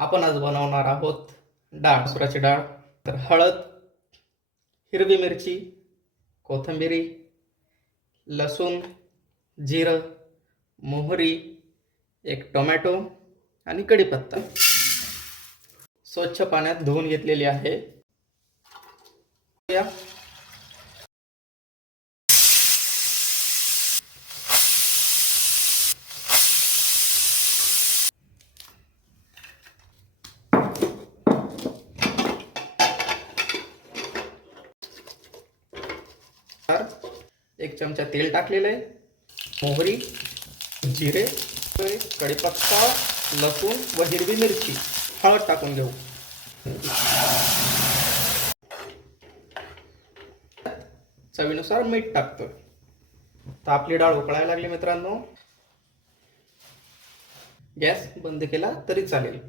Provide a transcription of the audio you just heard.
आपण आज बनवणार आहोत डाळ, मसुराची डाळ. तर हळद, हिरवी मिरची, कोथिंबीर, लसूण, जिरं, मोहरी, एक टोमॅटो आणि कढीपत्ता स्वच्छ पाण्यात धुवून घेतलेली आहे. या एक चमचा तेल टाकलेलं आहे. मोहरी, जिरे, कढीपत्ता, लसूण व हिरवी मिरची, हळद टाकून घेऊ. चवीनुसार मीठ टाकतो. तर आपली डाळ उकळायला लागली मित्रांनो. गॅस बंद केला तरी चालेल.